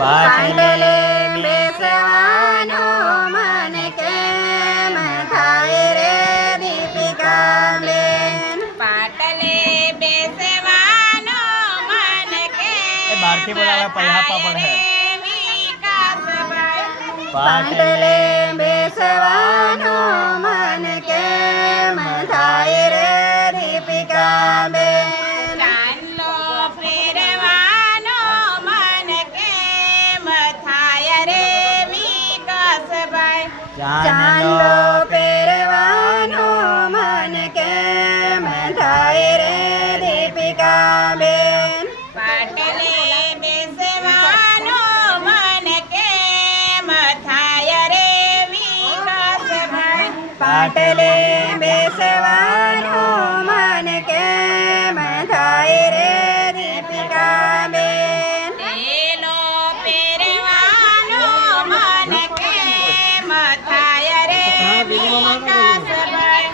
પાટલે બેસવાનો મન કેમ થાય રે દીપિકાબેન. પાટલે બેસવાનો મન કેમ બારથી બોલાવે પૈહાપા થાય પડે. રે વિકાસભાઈ. પાટલે બેસવાનો મન કેમ થાય રે દીપિકાબેન. ચાંદલો ફેરવાનો મન કેમ થાય રે વિકાસભાઈ. ચાંદલો પહેરવાનો મન કેમ થાય રે દીપિકાબેન. પાટલે બેસવાનો મન કેમ થાય રે વિકાસભાઈ. પાટલે બેસવાનો મન કેમ થાય રે દીપિકાબેન. તેલો પહેરવાનો મન કેમ થાય રે વિકાસભાઈ.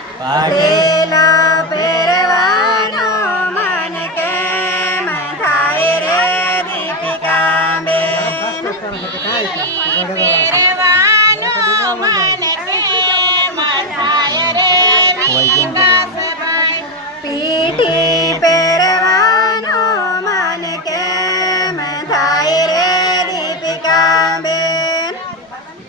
તેલા પહેરવાનો મન કેમ થાય રે દીપિકાબેન. પહેરવાનો મન કેમ થાય રે વિકાસભાઈ.